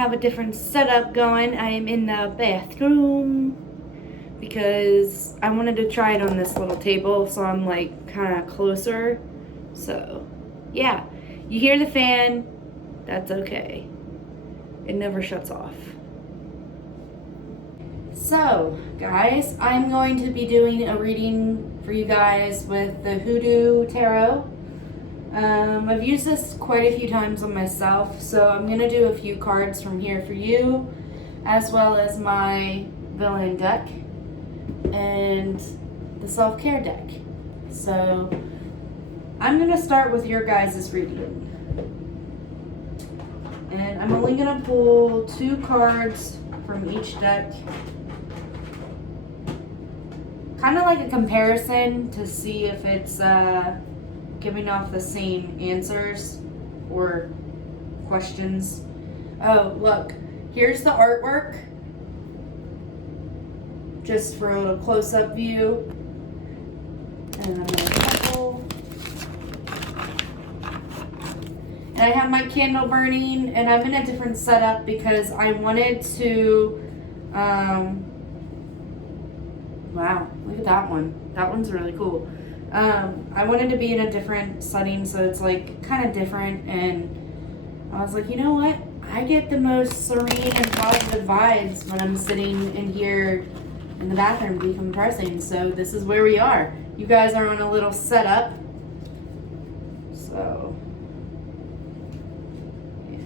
I have a different setup going. I am in the bathroom because I wanted to try it on this little table, so I'm like kind of closer. So yeah, you hear the fan, that's okay. It never shuts off. So guys, I'm going to be doing a reading for you guys with the Hoodoo Tarot. I've used this quite a few times on myself, so I'm going to do a few cards from here for you, as well as my villain deck and the self-care deck. So I'm going to start with your guys' reading. And I'm only going to pull 2 cards from each deck. Kind of like a comparison to see if it's giving off the same answers or questions. Oh, look, here's the artwork, just for a little close-up view. And I'm gonna shuffle. And I have my candle burning, and I'm in a different setup because I wanted to, wow, look at that one. That one's really cool. I wanted to be in a different setting, so it's like kind of different, and I was like, you know what? I get the most serene and positive vibes when I'm sitting in here in the bathroom decompressing, so this is where we are. You guys are on a little setup, so yeah.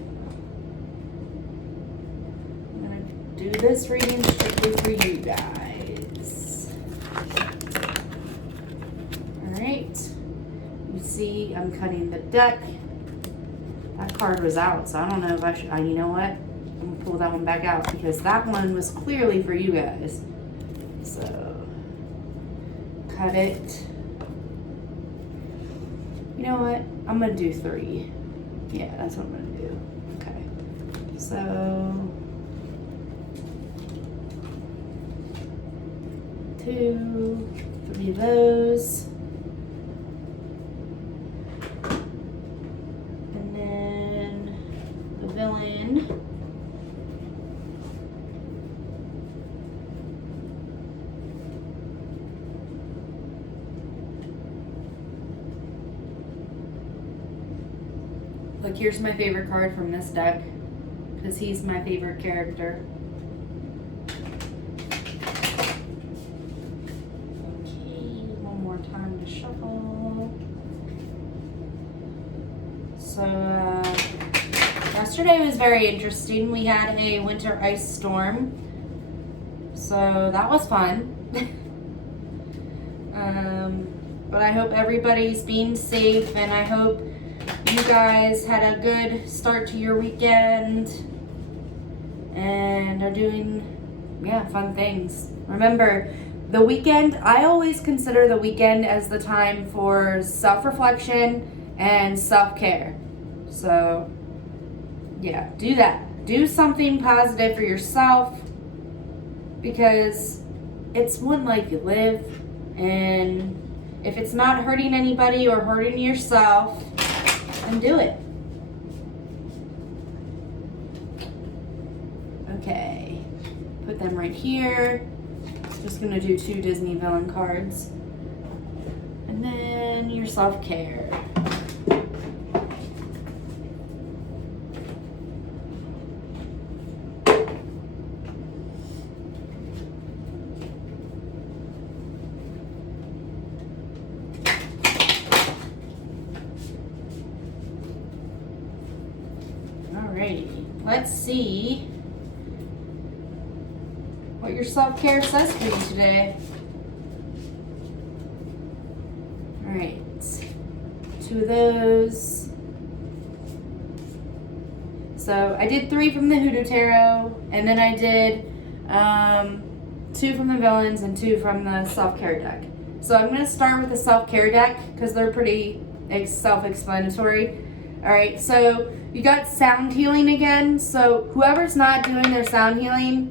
I'm gonna do this reading strictly for you guys. You see, I'm cutting the deck. That card was out, so I don't know if I should. You know what? I'm gonna pull that one back out because that one was clearly for you guys. So, cut it. You know what? I'm gonna do 3. Yeah, that's what I'm gonna do. Okay. So, 2, 3 of those. Villain. Look, here's my favorite card from this deck, because he's my favorite character. Okay, one more time to shuffle. So, yesterday was very interesting. We had a winter ice storm, so that was fun. But I hope everybody's being safe, and I hope you guys had a good start to your weekend and are doing, fun things. Remember, the weekend, I always consider the weekend as the time for self-reflection and self-care. So yeah, do that. Do something positive for yourself, because it's one life you live, and if it's not hurting anybody or hurting yourself, then do it. Okay, put them right here. Just gonna do 2 Disney villain cards. And then your self-care. Alrighty, let's see what your self-care says for you today. Alright, 2 of those. So I did 3 from the Hoodoo Tarot, and then I did 2 from the villains and 2 from the self-care deck. So I'm going to start with the self-care deck because they're pretty self-explanatory. Alright, so you got sound healing again. So whoever's not doing their sound healing,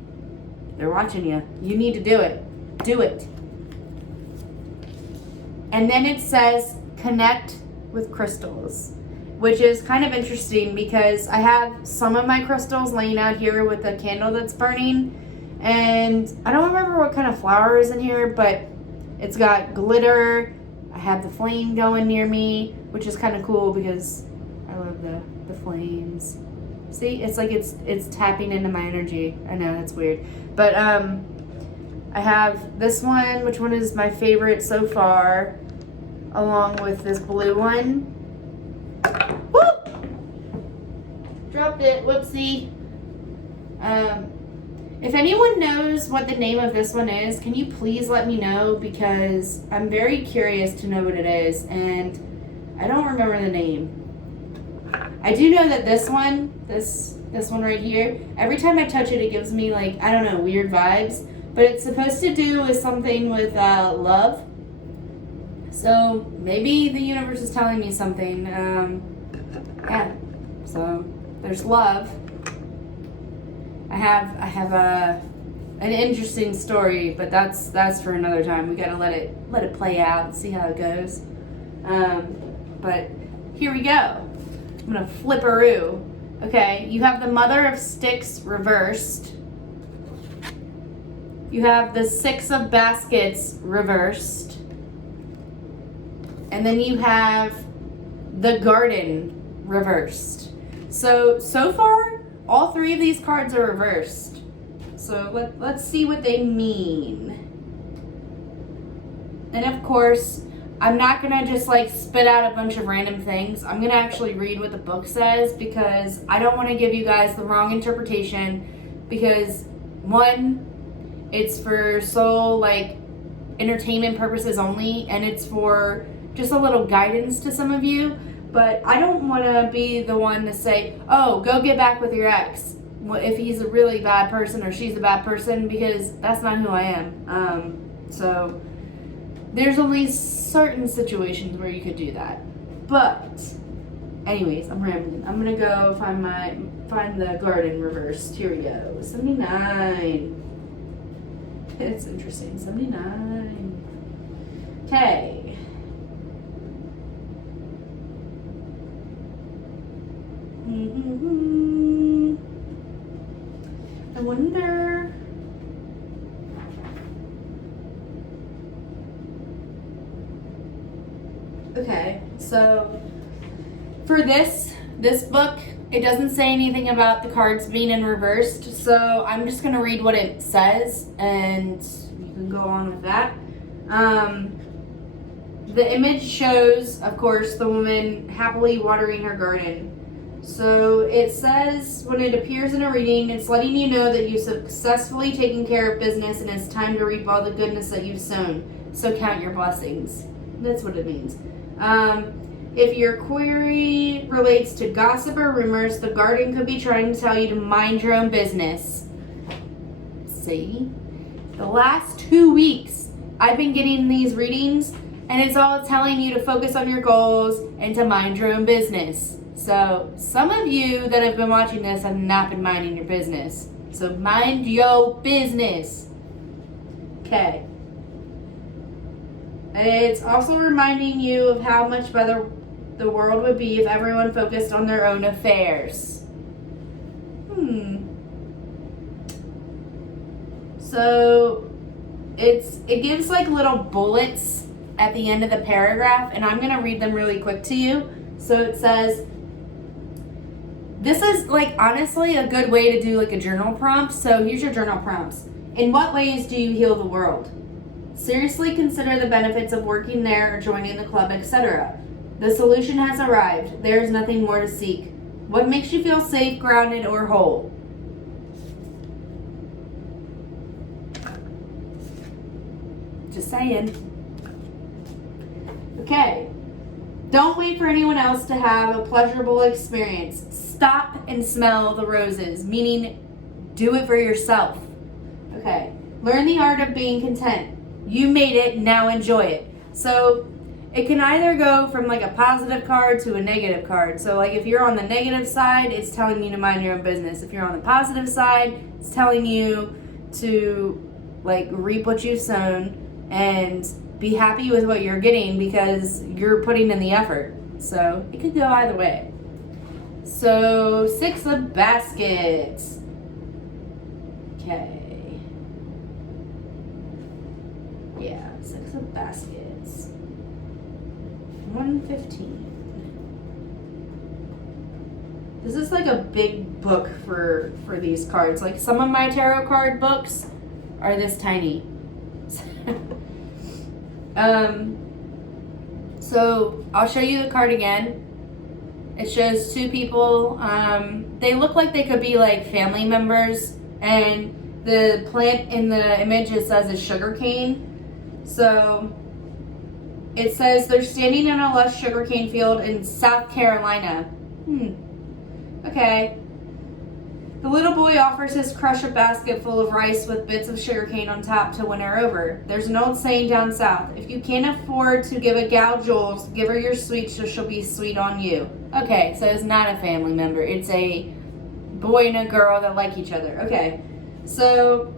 they're watching you. You need to do it. Do it. And then it says connect with crystals. which is kind of interesting because I have some of my crystals laying out here with a candle that's burning, and I don't remember what kind of flower is in here, but it's got glitter. I have the flame going near me, which is kind of cool because I love the flames. See, it's like it's tapping into my energy. I know, that's weird. But I have this one, which one is my favorite so far, along with this blue one. Whoop! Dropped it, whoopsie. If anyone knows what the name of this one is, can you please let me know, because I'm very curious to know what it is, and I don't remember the name. I do know that this one right here, every time I touch it, it gives me, like, I don't know, weird vibes. But it's supposed to do with something with love. So maybe the universe is telling me something. Yeah. So there's love. I have an interesting story, but that's for another time. We gotta let it play out and see how it goes. But here we go. I'm gonna flipperoo. Okay, you have the Mother of Sticks reversed. You have the Six of Baskets reversed. And then you have the Garden reversed. So far, all three of these cards are reversed. So let's see what they mean. And of course, I'm not gonna just like spit out a bunch of random things. I'm gonna actually read what the book says, because I don't want to give you guys the wrong interpretation, because one, it's for soul like entertainment purposes only, and it's for just a little guidance to some of you. But I don't want to be the one to say, oh, go get back with your ex if he's a really bad person or she's a bad person, because that's not who I am. So there's only certain situations where you could do that. But anyways, I'm rambling. I'm gonna go find the Garden reversed. Here we go. 79. It's interesting. 79. Okay. I wonder. Okay, so for this book, it doesn't say anything about the cards being in reversed, so I'm just going to read what it says, and you can go on with that. The image shows, of course, the woman happily watering her garden. So it says, when it appears in a reading, it's letting you know that you've successfully taken care of business and it's time to reap all the goodness that you've sown. So count your blessings. That's what it means. If your query relates to gossip or rumors, the Garden could be trying to tell you to mind your own business. See? The last 2 weeks, I've been getting these readings, and it's all telling you to focus on your goals and to mind your own business. So some of you that have been watching this have not been minding your business. So mind your business. Okay. It's also reminding you of how much better the world would be if everyone focused on their own affairs. So it gives like little bullets at the end of the paragraph, and I'm going to read them really quick to you. So it says, this is like honestly a good way to do like a journal prompt. So here's your journal prompts. In what ways do you heal the world? Seriously consider the benefits of working there or joining the club, etc. The solution has arrived. There is nothing more to seek. What makes you feel safe, grounded, or whole? Just saying. Okay. Don't wait for anyone else to have a pleasurable experience. Stop and smell the roses, meaning do it for yourself. Okay. Learn the art of being content. You made it, now enjoy it. So it can either go from like a positive card to a negative card. So like if you're on the negative side, it's telling you to mind your own business. If you're on the positive side, it's telling you to like reap what you've sown and be happy with what you're getting because you're putting in the effort. So it could go either way. So 6 of baskets. Okay. Yeah, 6 of baskets. 115. This is like a big book for these cards. Like some of my tarot card books are this tiny. So I'll show you the card again. It shows 2 people. They look like they could be like family members, and the plant in the image it says is sugarcane. So it says they're standing in a lush sugarcane field in South Carolina. Okay. The little boy offers his crush a basket full of rice with bits of sugarcane on top to win her over. There's an old saying down south: if you can't afford to give a gal jewels, give her your sweets so she'll be sweet on you. Okay, so it's not a family member. It's a boy and a girl that like each other. Okay, so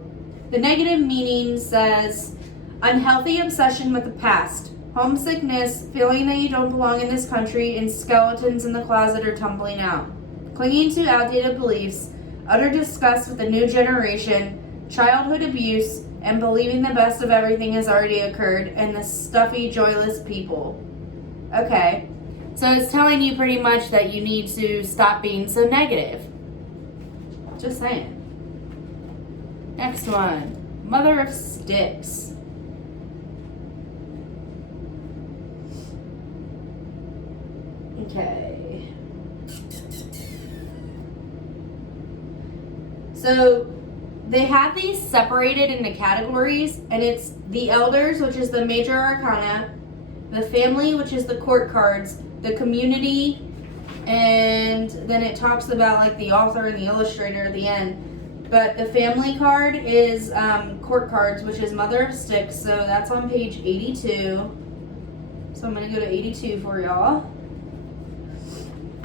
the negative meaning says unhealthy obsession with the past, homesickness, feeling that you don't belong in this country, and skeletons in the closet are tumbling out. Clinging to outdated beliefs, utter disgust with the new generation, childhood abuse, and believing the best of everything has already occurred, and the stuffy, joyless people. Okay, so it's telling you pretty much that you need to stop being so negative. Just saying. Next one, Mother of Sticks. Okay. So they have these separated into categories, and it's the elders, which is the major arcana, the family, which is the court cards, the community, and then it talks about like the author and the illustrator at the end. But the family card is court cards, which is Mother of Sticks, so that's on page 82. So I'm going to go to 82 for y'all.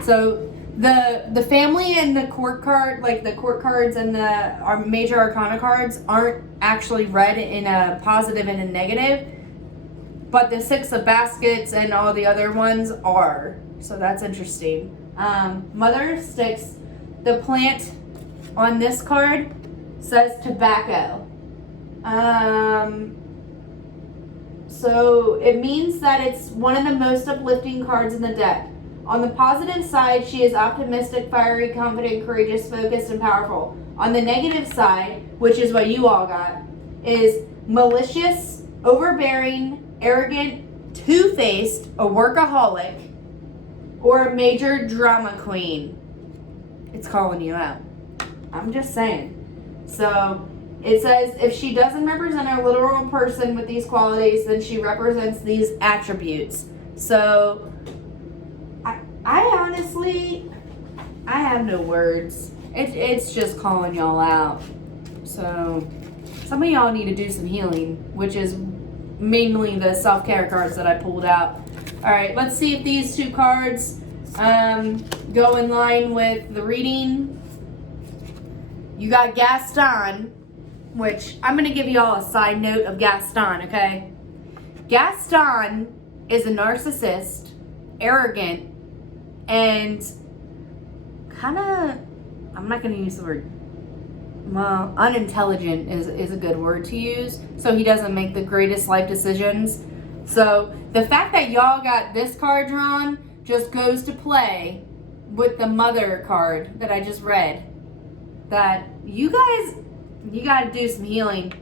So the family and the court card, like the court cards and our major arcana cards, aren't actually read in a positive and a negative, but the 6 of baskets and all the other ones are. So that's interesting. Mother of Sticks, the plant on this card says tobacco. So it means that it's one of the most uplifting cards in the deck. On the positive side, she is optimistic, fiery, confident, courageous, focused, and powerful. On the negative side, which is what you all got, is malicious, overbearing, arrogant, two-faced, a workaholic, or a major drama queen. It's calling you out. I'm just saying. So it says if she doesn't represent a literal person with these qualities, then she represents these attributes. So I honestly, I have no words. It's just calling y'all out. So some of y'all need to do some healing, which is mainly the self-care cards that I pulled out. All right, let's see if these 2 cards go in line with the reading. You got Gaston, which I'm going to give y'all a side note of Gaston, okay? Gaston is a narcissist, arrogant, and kind of, I'm not going to use the word, well, unintelligent is a good word to use. So he doesn't make the greatest life decisions. So the fact that y'all got this card drawn just goes to play with the mother card that I just read. That you got to do some healing.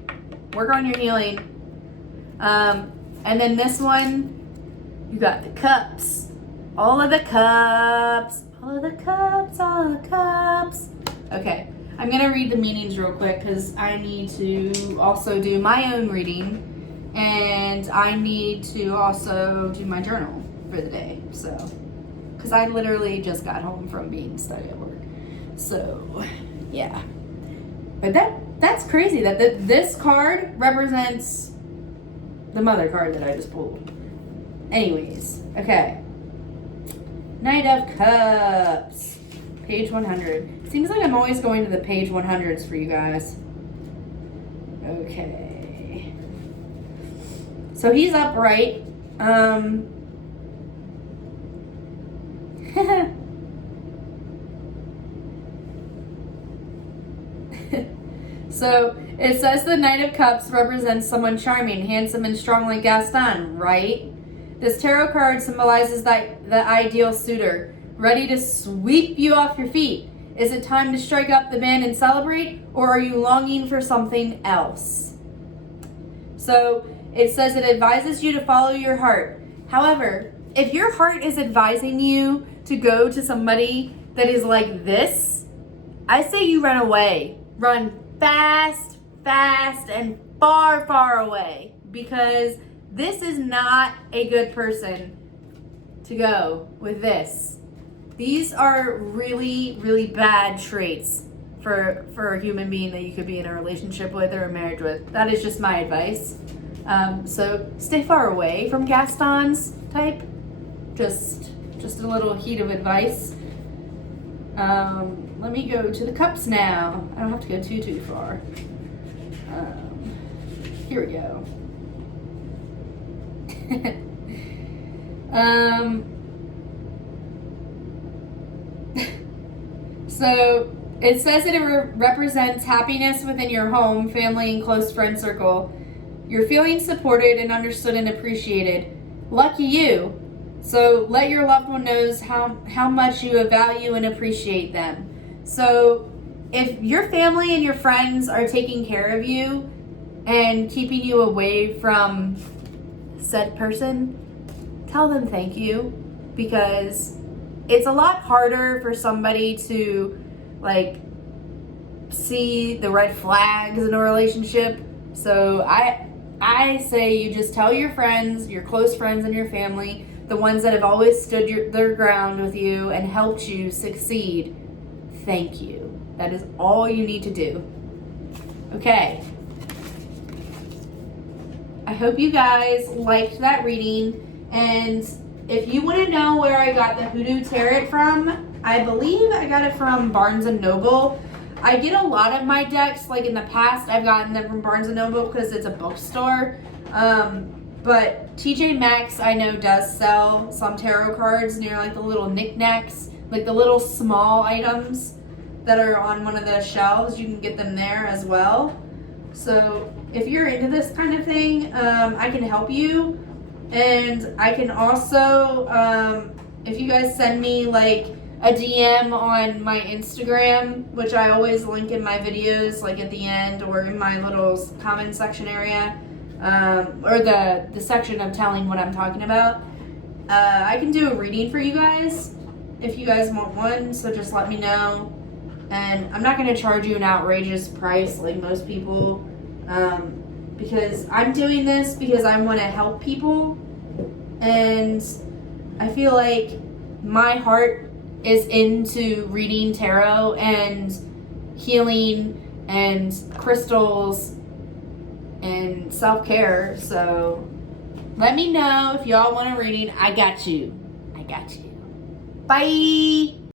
Work on your healing. And then this one, you got the cups. All of the cups. All of the cups. All of the cups. Okay. I'm going to read the meanings real quick because I need to also do my own reading. And I need to also do my journal for the day. So, because I literally just got home from being stuck at work. So, yeah. But that's crazy that this card represents the mother card that I just pulled. Anyways, okay. Knight of Cups. Page 100. Seems like I'm always going to the page 100s for you guys. Okay. So he's upright. So it says the Knight of Cups represents someone charming, handsome, and strong like Gaston, right? This tarot card symbolizes the ideal suitor, ready to sweep you off your feet. Is it time to strike up the band and celebrate, or are you longing for something else? So it says it advises you to follow your heart. However, if your heart is advising you to go to somebody that is like this, I say you run away. Run fast, and far, far away, because this is not a good person to go with this. These are really, really bad traits for a human being that you could be in a relationship with or a marriage with. That is just my advice. So stay far away from Gaston's type. Just a little heat of advice. Let me go to the cups now. I don't have to go too far. Here we go. So it says that it represents happiness within your home, family, and close friend circle. You're feeling supported and understood and appreciated. Lucky you. So let your loved one knows how much you value and appreciate them. So if your family and your friends are taking care of you and keeping you away from said person, tell them thank you, because it's a lot harder for somebody to like see the red flags in a relationship. So I say you just tell your friends, your close friends and your family, the ones that have always stood their ground with you and helped you succeed, thank you. That is all you need to do. Okay. I hope you guys liked that reading, and if you want to know where I got the Hoodoo Tarot from, I believe I got it from Barnes & Noble. I get a lot of my decks, like in the past, I've gotten them from Barnes & Noble because it's a bookstore. But TJ Maxx, I know, does sell some tarot cards near like the little knickknacks, like the little small items that are on one of the shelves. You can get them there as well. So if you're into this kind of thing, I can help you. And I can also, if you guys send me like a DM on my Instagram, which I always link in my videos, like at the end or in my little comment section area, or the section of telling what I'm talking about, I can do a reading for you guys if you guys want one. So just let me know. And I'm not going to charge you an outrageous price like most people, because I'm doing this because I want to help people, and I feel like my heart is into reading tarot and healing and crystals and self-care. So let me know if y'all want a reading. I got you. Bye.